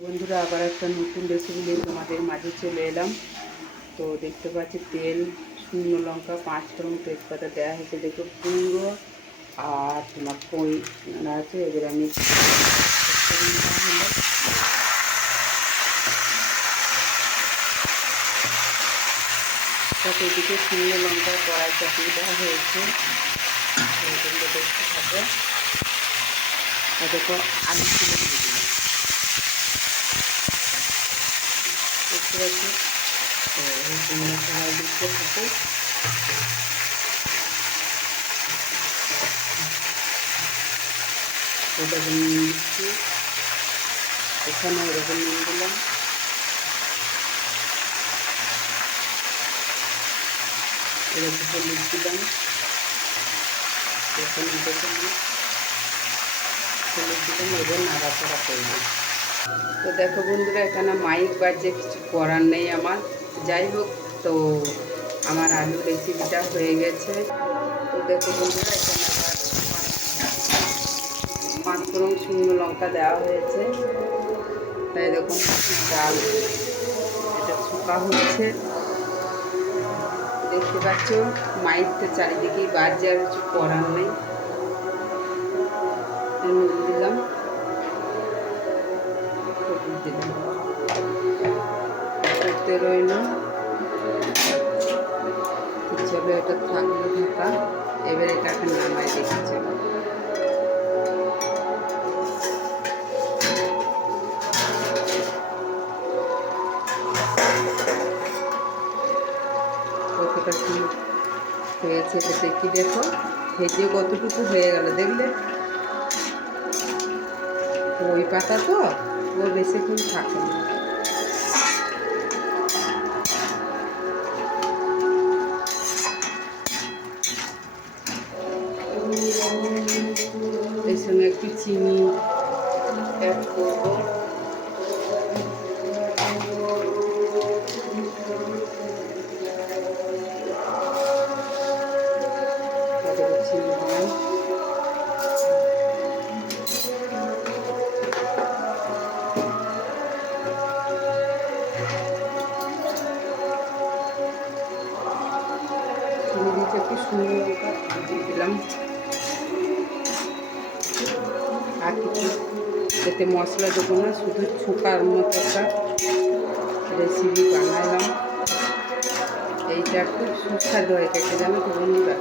বন্ধুরা, আবার একটা নতুন রেসিপি নিয়ে তোমাদের মাঝে চলে এলাম। তো দেখতে পাচ্ছি তেল, শুকনো লঙ্কা, 5 ফোড়ন, তেজপাতা দেওয়া হয়েছে দেখো পুরো। আর তোমার পই আছে, এবার আমি তাতে এদিকে শুকনো লঙ্কা কড়াই চাপিয়ে দেওয়া হয়েছে। এইগুলো দেখতে থাকবে। আর দেখো আলু তুলে দিয়ে দিলাম, দেখতে পাচ্ছি। তো এই তোমরা সবাই দেখতে থাকো। ওটা নিয়ে দিচ্ছি, এখানে এরকম নিয়ে দিলাম। এরকম হলুদ দিলাম, এখানে দেখে হলুদ দিলাম, এবার নাড়াচাড়া করলাম। তো দেখো বন্ধুরা, এখানে মাইক বাজে, কিছু করার নেই আমার। যাই হোক, তো আমার আলু রেসিপিটা হয়ে গেছে। তো দেখো বন্ধুরা, এখানে আবার 5 ফোড়ন শুকনো লঙ্কা দেওয়া হয়েছে। তাই দেখুন ডাল এটা শুকা হচ্ছে, দেখতে পাচ্ছ। মাইকটা চারিদিকেই বাজছে, আর কিছু করার নেই। দিলাম, দিলাম, করতে রইল। চলো, এটা থাকলো ঢাকা। এবার এটাকে নামাই রেখেছে। কতটা কি হয়েছে এটা দেখি, দেখো ভেজে কতটুকু হয়ে গেল দেখলে। ওই পাতা তো ও বেশিক্ষণ থাকে না। এর সঙ্গে একটু চিনি অ্যাড করবো। চিনি দিলাম, চিনি দিতে একটু শুকনো লঙ্কা দিয়ে দিলাম। আর কিছু এতে মশলা দেবো না, শুধু ছোকার মতো একটা রেসিপি বানালাম। এইটা খুব সুস্বাদু হয়, খেতে জানো তো বন্ধুরা।